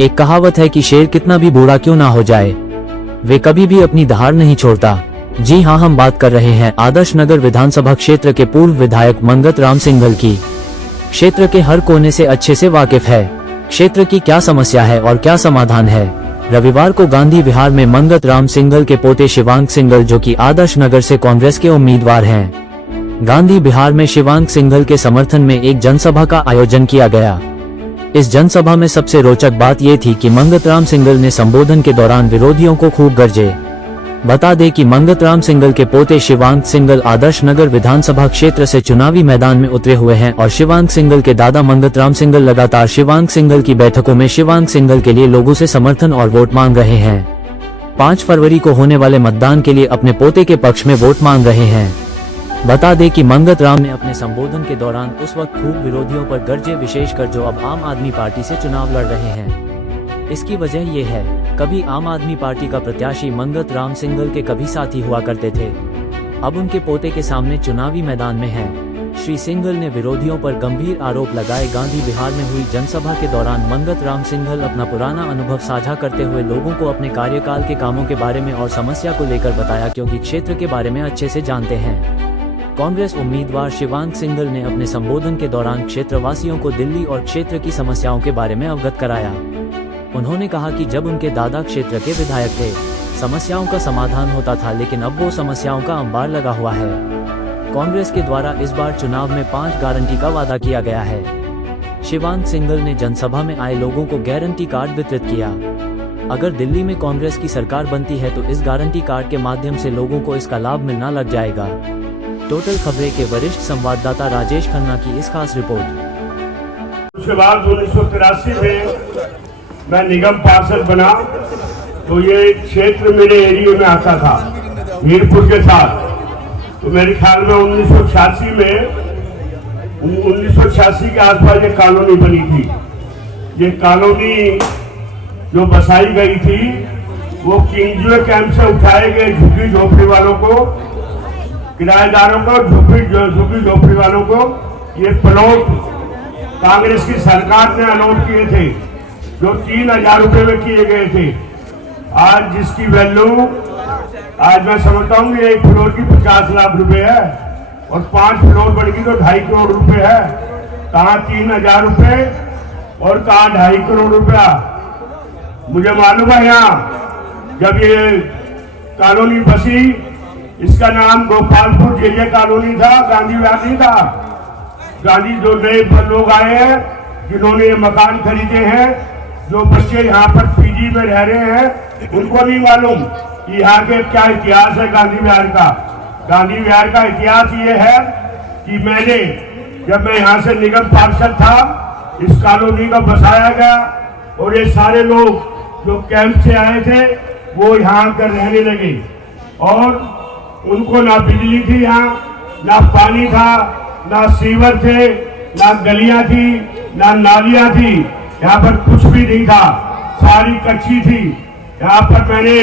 एक कहावत है कि शेर कितना भी बूढ़ा क्यों ना हो जाए, वे कभी भी अपनी दहाड़ नहीं छोड़ता। जी हाँ, हम बात कर रहे हैं आदर्श नगर विधानसभा क्षेत्र के पूर्व विधायक मंगत राम सिंघल की। क्षेत्र के हर कोने से अच्छे से वाकिफ है, क्षेत्र की क्या समस्या है और क्या समाधान है। रविवार को गांधी विहार में मंगत राम सिंघल के पोते शिवांग सिंघल, जो कि आदर्श नगर से कांग्रेस के उम्मीदवार हैं, गांधी विहार में शिवांग सिंघल के समर्थन में एक जनसभा का आयोजन किया गया। इस जनसभा में सबसे रोचक बात ये थी कि मंगत राम सिंघल ने संबोधन के दौरान विरोधियों को खूब गरजे। बता दें कि मंगत राम सिंघल के पोते शिवांग सिंघल आदर्श नगर विधानसभा क्षेत्र से चुनावी मैदान में उतरे हुए हैं और शिवांग सिंघल के दादा मंगत राम सिंघल लगातार शिवांग सिंघल की बैठकों में शिवांग सिंघल के लिए लोगों से समर्थन और वोट मांग रहे हैं। 5 फरवरी को होने वाले मतदान के लिए अपने पोते के पक्ष में वोट मांग रहे हैं। बता दें कि मंगत राम ने अपने संबोधन के दौरान उस वक्त खूब विरोधियों पर गरजे, विशेषकर जो अब आम आदमी पार्टी से चुनाव लड़ रहे हैं। इसकी वजह ये है, कभी आम आदमी पार्टी का प्रत्याशी मंगत राम सिंघल के कभी साथी हुआ करते थे, अब उनके पोते के सामने चुनावी मैदान में हैं। श्री सिंघल ने विरोधियों पर गंभीर आरोप लगाए। गांधी विहार में हुई जनसभा के दौरान मंगत राम सिंघल अपना पुराना अनुभव साझा करते हुए लोगों को अपने कार्यकाल के कामों के बारे में और समस्या को लेकर बताया, क्योंकि क्षेत्र के बारे में अच्छे से जानते हैं। कांग्रेस उम्मीदवार शिवांग सिंघल ने अपने संबोधन के दौरान क्षेत्रवासियों को दिल्ली और क्षेत्र की समस्याओं के बारे में अवगत कराया। उन्होंने कहा कि जब उनके दादा क्षेत्र के विधायक थे, समस्याओं का समाधान होता था, लेकिन अब वो समस्याओं का अंबार लगा हुआ है। कांग्रेस के द्वारा इस बार चुनाव में 5 गारंटी का वादा किया गया है। शिवांग सिंघल ने जनसभा में आए लोगों को गारंटी कार्ड वितरित किया। अगर दिल्ली में कांग्रेस की सरकार बनती है तो इस गारंटी कार्ड के माध्यम से लोगों को इसका लाभ मिलना लग जाएगा। टोटल खबरें के वरिष्ठ संवाददाता राजेश खन्ना की इस खास रिपोर्ट। उसके बाद 1983 में मैं निगम पार्षद बना, तो ये क्षेत्र मेरे एरिया में आता था मीरपुर के साथ। तो मेरे ख्याल में 1986 के आसपास ये कॉलोनी बनी थी। ये कॉलोनी जो बसाई गई थी वो किंगजुए कैंप से उठाए गए झुग्गी झोपड़ी वालों को, किराएदारों को, झुग्गी झोपड़ी वालों को ये प्लॉट कांग्रेस की सरकार ने अलॉट किए थे, जो 3000 रुपए में किए गए थे। आज जिसकी वैल्यू, आज मैं समझता हूँ कि एक फ्लोर की 50 लाख रुपए है और 5 फ्लोर बढ़ेगी तो 2.5 करोड़ रुपए है। कहाँ 3000 रुपए और कहाँ 2.5 करोड़ रुपया। मुझे मालूम है, यहाँ जब ये कॉलोनी बसी, इसका नाम गोपालपुर जे कॉलोनी था, गांधी विहार नहीं था। गांधी जो नए लोग आए हैं, जिन्होंने ये मकान खरीदे हैं, जो बच्चे यहाँ पर पीजी में रह रहे हैं, उनको नहीं मालूम कि यहाँ के क्या इतिहास है गांधी विहार का। गांधी विहार का इतिहास ये है कि जब मैं यहाँ से निगम पार्षद था, इस कॉलोनी को बसाया गया और ये सारे लोग जो कैंप से आए थे वो यहाँ आकर रहने लगे और उनको ना बिजली थी, यहाँ ना पानी था, ना सीवर थे, ना गलियां थी, ना नालियां थी। यहाँ पर कुछ भी नहीं था, सारी कच्ची थी। यहाँ पर मैंने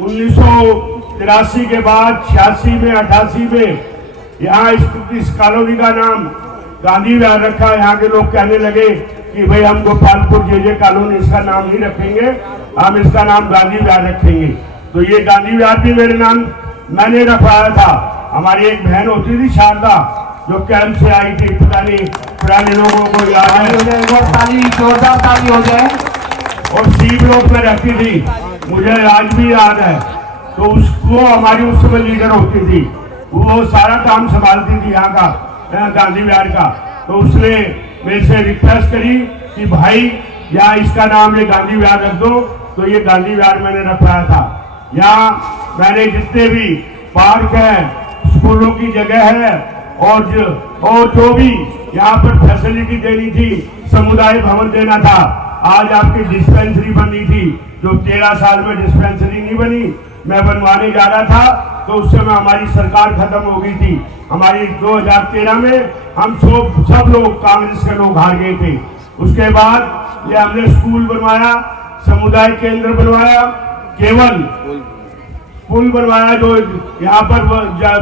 1983 के बाद 86 में 88 में यहाँ इस कॉलोनी का नाम गांधी विहार रखा। यहाँ के लोग कहने लगे कि भाई हम गोपालपुर जे कॉलोनी इसका नाम नहीं रखेंगे, हम इसका नाम गांधी विहार रखेंगे। तो ये गांधी विहार भी मेरे नाम मैंने रखवाया था। हमारी एक बहन होती थी शारदा, जो कैंप से आई थी, पता नहीं पुराने लोगों को याद है, जोरदार ताली हो जाए। और सी ब्लॉक में रहती थी, मुझे आज भी याद है। तो उसको हमारी उस समय लीडर होती थी, वो सारा काम संभालती थी यहाँ का, गांधी विहार का। तो उसने मेरे से रिक्वेस्ट करी कि भाई यहाँ इसका नाम ये गांधी विहार रख दो। तो ये गांधी विहार मैंने रखवाया था। यहाँ मैंने जितने भी पार्क है, स्कूलों की जगह है और जो भी यहाँ पर फैसिलिटी देनी थी, समुदाय भवन देना था। आज आपकी डिस्पेंसरी बननी थी, जो 13 साल में डिस्पेंसरी नहीं बनी, मैं बनवाने जा रहा था। तो उस समय हमारी सरकार खत्म हो गई थी। हमारी 2013 में हम सब लोग कांग्रेस के लोग हार गए थे। उसके बाद ये हमने स्कूल बनवाया, समुदाय केंद्र बनवाया, केवल पुल बनवाया जो यहाँ पर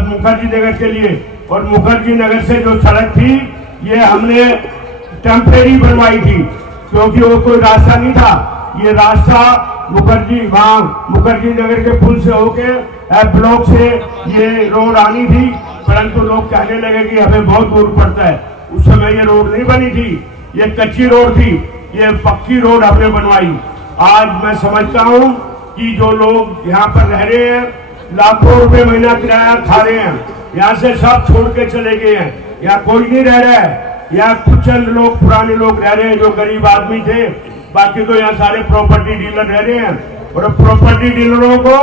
मुखर्जी नगर के लिए, और मुखर्जी नगर से जो सड़क थी ये हमने टेम्परेरी बनवाई थी। क्योंकि वो कोई रास्ता नहीं था। ये रास्ता मुखर्जी नगर के पुल से होके ब्लॉक से ये रोड आनी थी, परंतु लोग कहने लगे कि हमें बहुत दूर पड़ता है। उस समय ये रोड नहीं बनी थी, ये कच्ची रोड थी, ये पक्की रोड हमने बनवाई। आज मैं समझता हूँ कि जो लोग यहाँ पर रह रहे हैं, लाखों रुपए महीना किराया खा रहे हैं, यहाँ से सब छोड़ के चले गए हैं, यहाँ कोई नहीं रह रहा है। यहाँ कुछ चंद लोग पुराने लोग रह रहे हैं जो गरीब आदमी थे, बाकी तो यहाँ सारे प्रॉपर्टी डीलर रह रहे हैं। और प्रॉपर्टी डीलरों को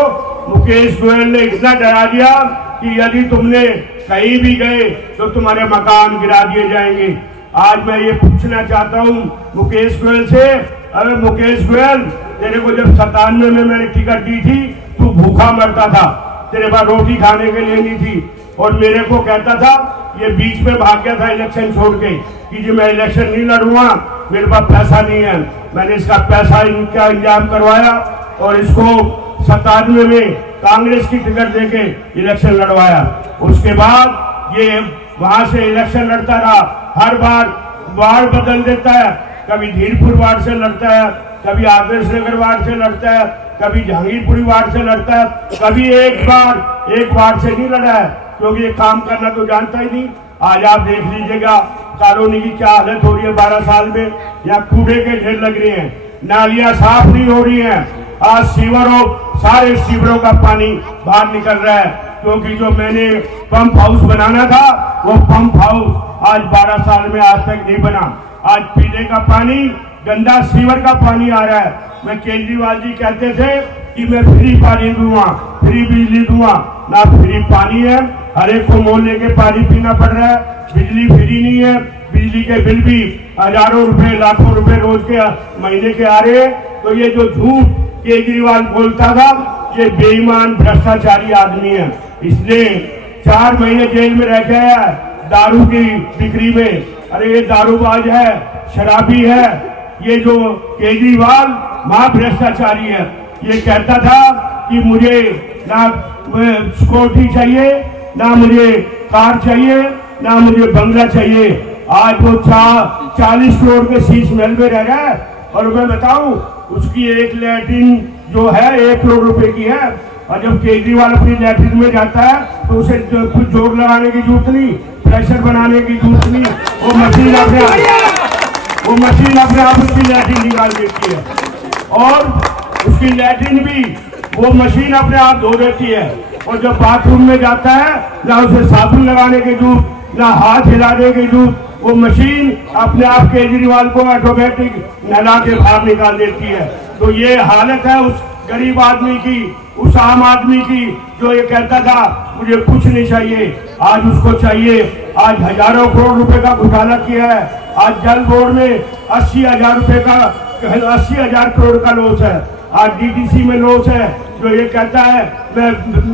मुकेश गोयल ने इतना डरा दिया कि यदि तुमने कहीं भी गए तो तुम्हारे मकान गिरा दिए जाएंगे। आज मैं ये पूछना चाहता हूँ मुकेश गोयल से, अरे मुकेश गोयल, तेरे को जब 97 में मैंने टिकट दी थी तू भूखा मरता था, तेरे पास रोटी खाने के लिए नहीं थी, और मेरे को कहता था, ये बीच में भाग गया था इलेक्शन छोड़ के कि जी मैं इलेक्शन नहीं लड़ूंगा, मेरे पास पैसा नहीं है। मैंने इसका पैसा इनका इंतजाम करवाया और इसको 97 में कांग्रेस की टिकट देके इलेक्शन लड़वाया। उसके बाद ये वहां से इलेक्शन लड़ता रहा, हर बार वार्ड बदल देता है, कभी धीरपुर वार्ड से लड़ता है, कभी आदर्श नगर वार्ड से लड़ता है, कभी जहांगीरपुरी वार्ड से लड़ता है, कभी एक वार्ड से नहीं लड़ा है, क्योंकि ये काम करना तो जानता ही नहीं। आज आप देख लीजिएगा कॉलोनी की क्या हालत हो रही है 12 साल में, यहाँ कूड़े के ढेर लग रहे हैं, नालियां साफ नहीं हो रही हैं। आज सारे सीवरों का पानी बाहर निकल रहा है, क्योंकि जो मैंने पंप हाउस बनाना था वो पंप हाउस आज 12 साल में आज तक नहीं बना। आज पीने का पानी गंदा सीवर का पानी आ रहा है। मैं केजरीवाल जी कहते थे कि मैं फ्री पानी दूंगा, फ्री बिजली दूंगा, ना फ्री पानी है, हर एक को मोहल्ले के पानी पीना पड़ रहा है, बिजली फ्री नहीं है, बिजली के बिल भी हजारों रुपए लाखों रुपए रोज के महीने के आ रहे हैं। तो ये जो झूठ केजरीवाल बोलता था, ये बेईमान भ्रष्टाचारी आदमी है। इसने 4 महीने जेल में रह गया है दारू की बिक्री में। अरे ये दारूबाज है, शराबी है, ये जो केजरीवाल महा भ्रष्टाचारी है। ये कहता था कि मुझे ना सिक्योरिटी चाहिए, ना मुझे कार चाहिए, ना मुझे बंगला चाहिए। आज वो 40 करोड़ के शीश महल में रह रहा है, और मैं बताऊं उसकी एक लैट्रिन जो है 1 करोड़ रुपए की है, और जब केजरीवाल अपनी लैट्रिन में जाता है तो उसे कुछ जोर लगाने की जरूरत नहीं, प्रेशर बनाने की जरूरत नहीं, वो मशीन अपने आप उसकी लैट्रिन निकाल देती है, और उसकी लैट्रिन भी वो मशीन अपने आप धो देती है। और जब बाथरूम में जाता है ना उसे साबुन लगाने की जरूरत, ना हाथ हिलाने की जरूरत, वो मशीन अपने आप केजरीवाल को ऑटोमेटिक नहला के बाहर निकाल देती है। तो ये हालत है उस गरीब आदमी की, उस आम आदमी की, जो ये कहता था मुझे कुछ नहीं चाहिए, आज उसको चाहिए। आज हजारों करोड़ रुपए का घोटाला किया है। आज जल बोर्ड में 80,000 करोड़ का लॉस है। आज डीटीसी में लॉस है। जो ये कहता है मैं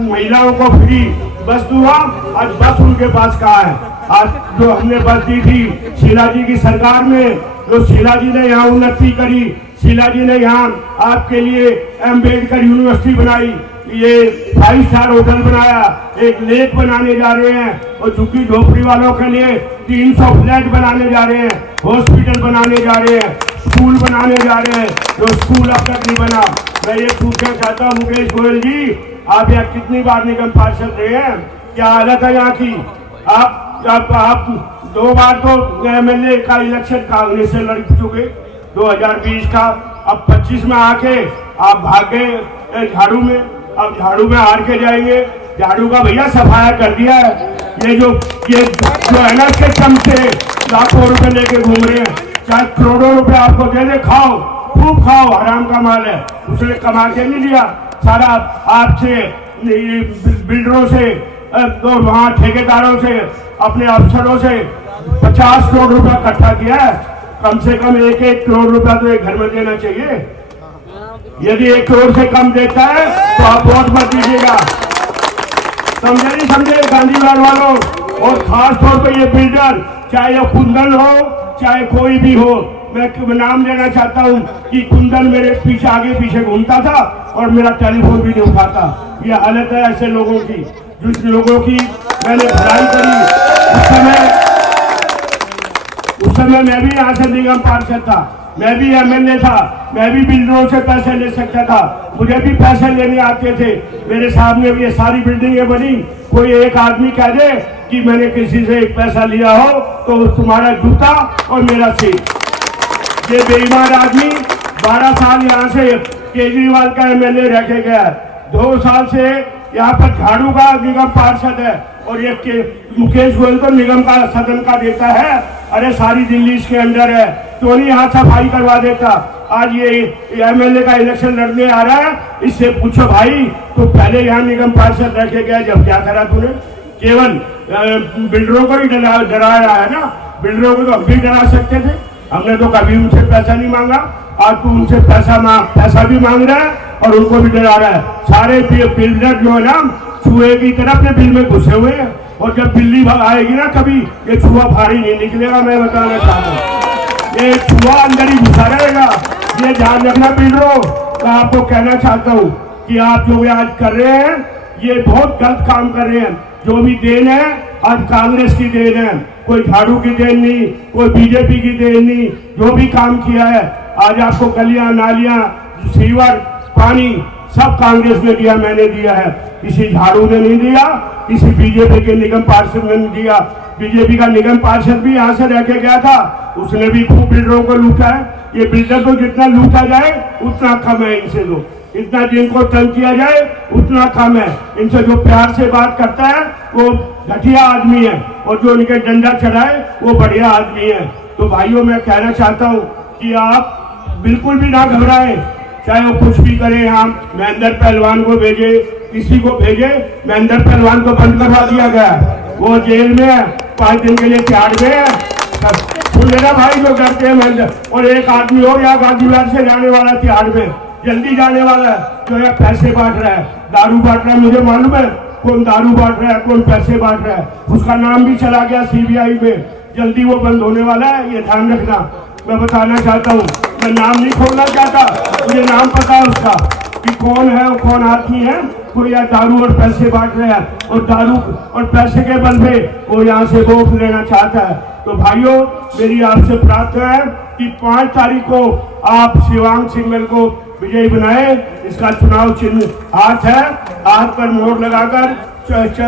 महिलाओं को फ्री बस दूंगा, आज बस उनके पास कहाँ है? आज जो हमने बस दी थी शीला जी की सरकार में, जो शीला जी ने यहाँ उन्नति करी, शीला जी ने यहाँ आपके लिए अम्बेडकर यूनिवर्सिटी बनाई, ये 5 स्टार होटल बनाया, एक लेक बनाने जा रहे हैं, और झुग्गी झोपड़ी वालों के लिए 300 फ्लैट बनाने जा रहे हैं, हॉस्पिटल बनाने जा रहे हैं, स्कूल बनाने जा रहे हैं, जो स्कूल अब तक नहीं बना। मैं ये पूछना चाहता हूँ मुकेश गोयल जी, आप यहाँ कितनी बार निगम पार्षद रहे हैं? क्या हालत है यहाँ की? आप 2 बार तो एमएलए का इलेक्शन कांग्रेस से लड़ चुके, 2020 का, अब 25 में आके आप भाग गए झाड़ू में, अब झाड़ू में हार के जाएंगे। झाड़ू का भैया सफाया कर दिया है। ये जो है ना के चमचे लाखों रुपए लेके घूम रहे हैं, चाहे करोड़ों रुपए आपको दे दे, खाओ खूब खाओ, हराम का माल है, उसने कमा के नहीं लिया, सारा आपसे बिल्डरों से और वहाँ ठेकेदारों से अपने अफसरों से 50 करोड़ रुपया इकट्ठा किया है। कम से कम 1-1 करोड़ रुपया तो एक घर में देना चाहिए। यदि 1 करोड़ से कम देता है तो आप वोट मत दीजिएगा। समझे नहीं समझे गांधीवाल वालों? और खास तौर पर ये बिल्डर, चाहे ये कुंदन हो चाहे कोई भी हो, मैं नाम लेना चाहता हूँ कि कुंदन मेरे पीछे आगे पीछे घूमता था और मेरा टेलीफोन भी नहीं उठाता। ये हालत है ऐसे लोगों की, जिस लोगों की मैंने भलाई करी। उस समय मैं भी यहाँ से निगम पार्षद था, मैं भी एमएलए था, मैं भी बिल्डरों से पैसे ले सकता था, मुझे भी पैसे लेने आते थे। मेरे सामने भी ये सारी बिल्डिंगें बनी। कोई एक आदमी कह दे कि मैंने किसी से एक पैसा लिया हो तो तुम्हारा जूता और मेरा सिर। ये बेईमान आदमी 12 साल यहाँ से केजरीवाल का एमएलए रह के गया, 2 साल से यहाँ पर झाड़ू का निगम पार्षद है, और ये मुकेश गोयल तो निगम का सदन का देता है। अरे सारी दिल्ली इसके अंडर है, तो नहीं यहाँ सफाई करवा देता। आज ये एमएलए का इलेक्शन लड़ने आ रहा है, इससे पूछो भाई तो पहले यहाँ निगम पार्षद रह के गया, जब क्या करा तूने? केवल बिल्डरों को ही डरा रहा है ना। बिल्डरों को तो हम भी डरा सकते थे, हमने तो कभी उनसे पैसा नहीं मांगा। आज तू उनसे पैसा भी मांग रहा है और उनको भी डरा रहा है। सारे बिल्डर जो है ना चूहे की तरह अपने बिल में घुसे हुए हैं, और जब बिल्ली आएगी ना कभी, ये चूहा भारी नहीं निकलेगा। मैं बताना चाहता हूँ, ये चूहा अंदर ही घुसा रहेगा। ये ध्यान रखना बिल्डरों। मैं आपको कहना चाहता हूँ कि आप जो आज कर रहे हैं ये बहुत गलत काम कर रहे हैं। जो भी देन है आज कांग्रेस की देन है, कोई झाड़ू की देन नहीं, कोई बीजेपी की देन नहीं। जो भी काम किया है आज आपको गलियां नालियां सीवर पानी सब कांग्रेस ने दिया, मैंने दिया है। किसी झाड़ू ने नहीं दिया, किसी बीजेपी के निगम पार्षद ने नहीं दिया। बीजेपी का निगम पार्षद भी यहाँ से रह के गया था, उसने भी खूब बिल्डरों को लूटा है। ये बिल्डर को जितना लूटा जाए उतना कम है इनसे, दो इतना जिनको तंग किया जाए उतना कम है इनसे। जो प्यार से बात करता है वो घटिया आदमी है, और जो इनके डंडा चढ़ाए वो बढ़िया आदमी है। तो भाइयों मैं कहना चाहता हूँ कि आप बिल्कुल भी ना घबराएं, चाहे वो कुछ भी करें। हम महेंद्र पहलवान को भेजे, किसी को भेजे, महेंद्र पहलवान को बंद करवा दिया गया, वो जेल में है, 5 दिन के लिए तिहाड़ में है। सुन लेना भाई जो डरते हैं महेंद्र। और एक आदमी हो या गाजीपुर से जाने वाला तिहाड़ में, जल्दी जाने वाला है, जो है पैसे बांट रहा है, दारू बांट रहा है। मुझे मालूम है कौन दारू बांट रहा है, कौन पैसे बांट रहा है। उसका नाम भी चला गया सीबीआई में, जल्दी वो बंद होने वाला है, ये ध्यान रखना। मैं बताना चाहता हूँ, मैं नाम नहीं खोलना चाहता, मुझे नाम पता है उसका कि कौन है, वो कौन आदमी है। कोई या दारू और पैसे बांट रहा है, और दारू और पैसे के बल पे वो यहाँ से वोट लेना चाहता है। तो भाइयों मेरी आपसे प्रार्थना है कि 5 तारीख को आप शिवांग सिंघल को विजयी बनाए। इसका चुनाव चिन्ह हाथ है, हाथ पर मोहर लगाकर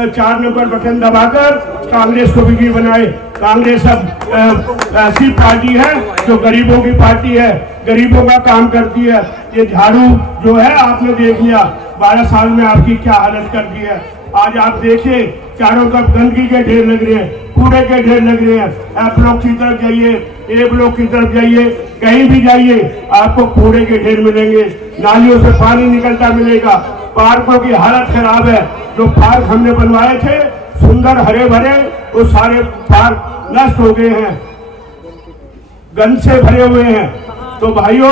4 नंबर बटन दबाकर कांग्रेस को विजयी बनाए। कांग्रेस अब ऐसी पार्टी है जो गरीबों की पार्टी है, गरीबों का काम करती है। ये झाड़ू जो है आपने देख लिया, 12 साल में आपकी क्या हालत कर दी है। आज आप देखिए चारों तरफ गंदगी के ढेर लग रहे हैं, कूड़े के ढेर लग रहे हैं। एफ ब्लॉक की तरफ जाइए, ए ब्लॉक की तरफ जाइए, कहीं भी जाइए आपको कूड़े के ढेर मिलेंगे, नालियों से पानी निकलता मिलेगा। पार्कों की हालत खराब है, जो पार्क हमने बनवाए थे सुंदर हरे भरे, वो सारे पार्क नष्ट हो गए हैं, गंद से भरे हुए हैं। तो भाइयों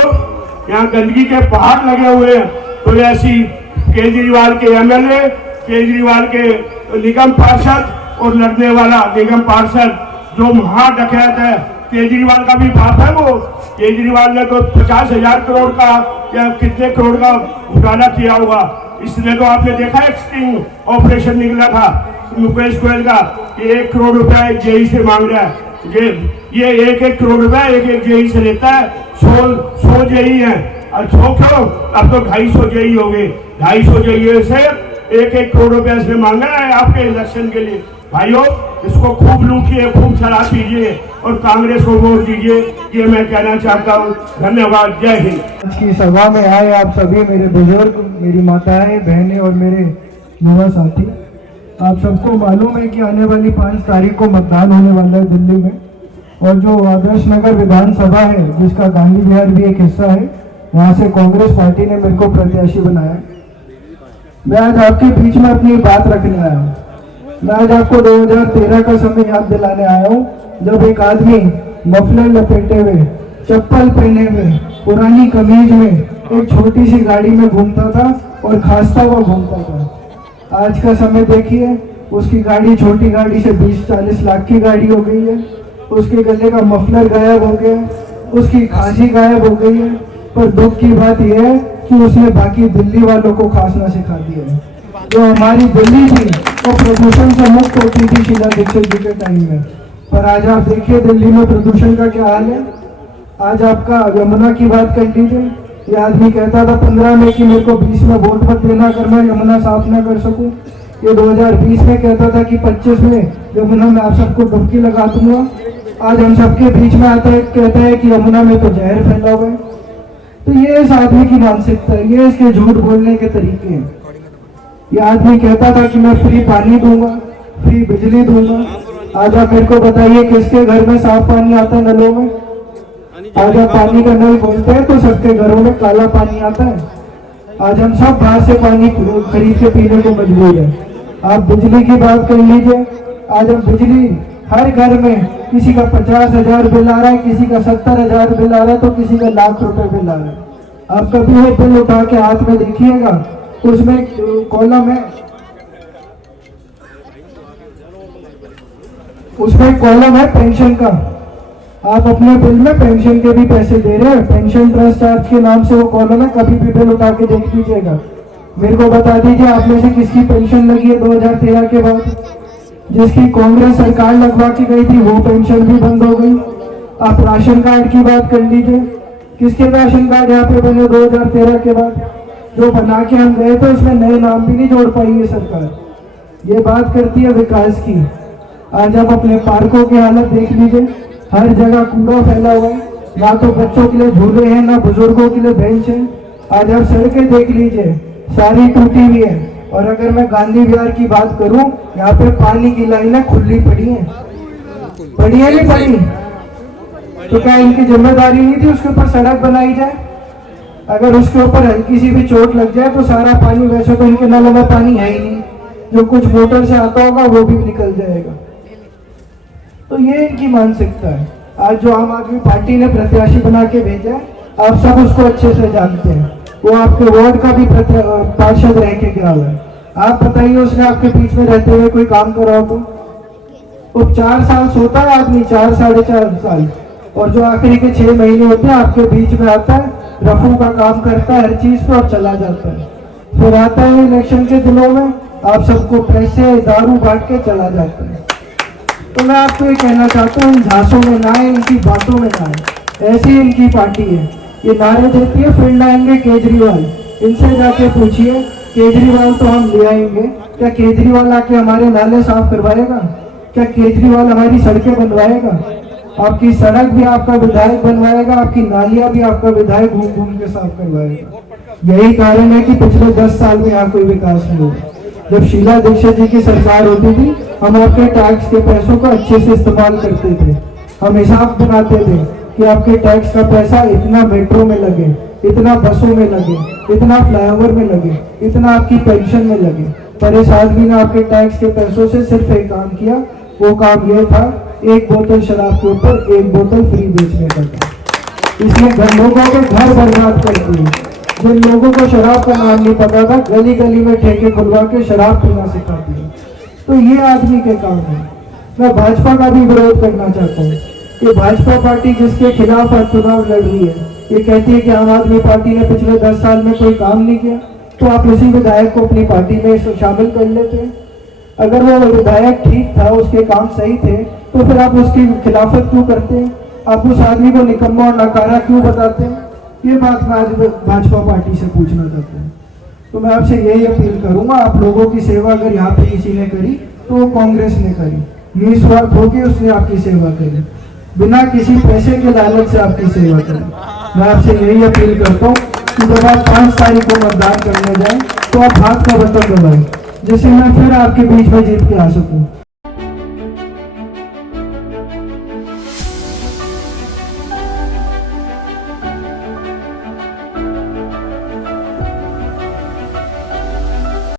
यहाँ गंदगी के पहाड़ लगे हुए हैं। तो ऐसी केजरीवाल के एमएलए, केजरीवाल के निगम पार्षद और लड़ने वाला निगम पार्षद जो महाडकैत है, केजरीवाल का भी बाप है वो। केजरीवाल ने तो 50,000 करोड़ का या कितने करोड़ का घोटाला किया होगा। इसने तो आपने देखा एक स्टिंग ऑपरेशन निकला था मुकेश गोयल का कि 1 करोड़ रुपया एक जेई से मांग रहा है। ये 1-1 करोड़ रुपया एक जेई से लेता है। 100 जेई है, और 100 क्यों, अब तो 250 जेई हो गए। 250 जेई से 1-1 करोड़ रुपया इसने मांगा है आपके इलेक्शन के लिए। भाइयों इसको खूब लूटिए, खूब शराब पीजिए और कांग्रेस को वोट दीजिए, ये मैं कहना चाहता हूँ। धन्यवाद, जय हिंद। आज की सभा में आए आप सभी मेरे बुजुर्ग, मेरी माताएं, बहनें और मेरे युवा साथी, आप सबको मालूम है कि आने वाली 5 तारीख को मतदान होने वाला है दिल्ली में, और जो आदर्श नगर विधानसभा है जिसका गांधी विहार भी एक हिस्सा है, वहाँ से कांग्रेस पार्टी ने मेरे को प्रत्याशी बनाया। मैं आज आपके बीच में अपनी बात रखने आया हूँ। मैं आज आपको 2013 का समय याद दिलाने आया हूँ, जब एक आदमी मफलर लपेटे हुए, चप्पल पहने हुए, पुरानी कमीज में एक छोटी सी गाड़ी में घूमता था और खांसता हुआ घूमता था। आज का समय देखिए, उसकी गाड़ी छोटी गाड़ी से 20-40 लाख की गाड़ी हो गई है, उसके गले का मफलर गायब हो गया, उसकी खांसी गायब हो गई है। पर दुख की बात यह है कि उसने बाकी दिल्ली वालों को खांसना सिखा दिया है। जो हमारी दिल्ली थी वो प्रदूषण से मुक्त होती थी शीला दीक्षित जी के टाइम में, पर आज आप देखिए दिल्ली में प्रदूषण का क्या हाल है। आज आपका यमुना की बात कर लीजिए। ये आदमी कहता था 15 में कि मेरे को 20 में वोट मत देना अगर मैं यमुना साफ ना कर सकूं। ये 2020 में कहता था कि 25 में यमुना में आप सबको डुबकी लगा दूंगा। आज हम सबके बीच में आता है, कहता है कि यमुना में तो जहर फैला हुआ है। तो ये इस आदमी की मानसिकता है, ये इसके झूठ बोलने के तरीके हैं। ये आदमी कहता था कि मैं फ्री पानी दूंगा, फ्री बिजली दूंगा। आज आप मेरे को बताइए किसके घर में साफ पानी आता है नलों में? आज आप पानी का नल खोलते हैं तो सबके घरों में काला पानी आता है। आज हम सब बाहर से पानी खरीद के पीने को मजबूर है। आप बिजली की बात कर लीजिए। आज हम बिजली हर घर में, किसी का 50,000 बिल आ रहा है, किसी का 70,000 बिल आ रहा है, तो किसी का लाख रुपए बिल आ रहा है। आप कभी वो बिल उठा के हाथ में देखिएगा, उसमें कॉलम है, उसमें कॉलम है पेंशन का। आप अपने बिल में पेंशन के भी पैसे दे रहे हैं, पेंशन ट्रस्ट चार्ज के नाम से वो कॉलम है, कभी भी बिल उठा के देख लीजिएगा। मेरे को बता दीजिए आप में से किसकी पेंशन लगी है 2013 के बाद? जिसकी कांग्रेस सरकार लगवा के गई थी वो पेंशन भी बंद हो गई। आप राशन कार्ड की बात कर लीजिए, किसके राशन कार्ड यहाँ पे बने 2013 के बाद? जो बना के हम गए थे उसमें नए नाम भी नहीं जोड़ पाई ये सरकार। ये बात करती है विकास की। आज आप अपने पार्कों की हालत देख लीजिए, हर जगह कूड़ा फैला हुआ है, ना तो बच्चों के लिए झूले हैं, ना बुजुर्गों के लिए बेंच है। आज आप सड़कें देख लीजिए, सारी टूटी हुई है। और अगर मैं गांधी विहार की बात करूं, यहाँ पे पानी की लाइनें खुली पड़ी हैं, पड़ी है नहीं पड़ी? तो क्या इनकी जिम्मेदारी नहीं थी उसके ऊपर सड़क बनाई जाए? अगर उसके ऊपर हल्की सी भी चोट लग जाए तो सारा पानी, वैसे तो इनके नलों में पानी है ही नहीं, जो कुछ मोटर से आता होगा वो भी निकल जाएगा। तो ये इनकी मानसिकता है। आज जो आम आदमी पार्टी ने प्रत्याशी बना के भेजा है, आप सब उसको अच्छे से जानते हैं। वो आपके वार्ड का भी पार्षद रह के गया हुआ है। आप बताइए उसने आपके बीच में रहते हुए कोई काम करा हो तो 4 साल सोता है आदमी, 4 साढ़े 4 साल, और जो आखिरी के 6 महीने होते हैं आपके बीच में आता है, रफू का काम करता है हर चीज पे और चला जाता है। फिर आता है इलेक्शन के दिनों में, आप सबको पैसे दारू बांट के चला जाता है। तो मैं आपको ये कहना चाहता हूँ, इन झांसों में ना आए, इनकी बातों में ना आए। ऐसी इनकी पार्टी है, ये नारे देती है फिर लाएंगे केजरीवाल। इनसे जाके पूछिए, केजरीवाल तो हम ले आएंगे, क्या केजरीवाल आके हमारे नाले साफ करवाएगा? क्या केजरीवाल हमारी सड़कें बनवाएगा? आपकी सड़क भी आपका विधायक बनवाएगा, आपकी नालियां भी आपका विधायक घूम घूम के साफ करवाएगा। यही कारण है कि पिछले 10 साल में यहाँ कोई विकास नहीं हुआ। जब शीला दीक्षित जी की सरकार होती थी, हम आपके टैक्स के पैसों का अच्छे से इस्तेमाल करते थे। हम हिसाब बनाते थे कि आपके टैक्स का पैसा इतना मेट्रो में लगे, इतना बसों में लगे, इतना फ्लाईओवर में लगे, इतना आपकी पेंशन में लगे। पर इस आदमी ने आपके टैक्स के पैसों से सिर्फ एक काम किया, वो काम ये था, एक बोतल शराब के ऊपर 1 बोतल फ्री बेचने का था। इसलिए लोगों के घर बर्बाद कर दिए। जिन लोगों को शराब का नाम नहीं पता था, गली गली में ठेके खुलवा के शराब पीना सिखा दिया। तो ये आदमी के काम है। मैं भाजपा का भी विरोध करना चाहता हूँ कि भाजपा पार्टी जिसके खिलाफ आज चुनाव लड़ रही है, ये कहती है कि आम आदमी पार्टी ने पिछले 10 साल में कोई काम नहीं किया, तो आप उसी विधायक को अपनी पार्टी में शामिल कर लेते हैं। अगर वो विधायक ठीक था, उसके काम सही थे, तो फिर आप उसकी खिलाफत क्यों करते हैं? आप उस आदमी को निकम्मा और नकारा क्यों बताते हैं? ये बात मैं आज भाजपा पार्टी से पूछना चाहता हूँ। तो मैं आपसे यही अपील करूंगा, आप लोगों की सेवा अगर यहाँ पे किसी ने करी तो वो कांग्रेस ने करी। निस्वार्थ होकर उसने आपकी सेवा करी, बिना किसी पैसे के लालच से आपकी सेवा करी। मैं आपसे यही अपील करता हूँ कि जब आप 5 तारीख को मतदान करने जाएं तो आप हाथ का बटन दबाएं, जिससे मैं फिर आपके बीच में जीत के आ सकूँ।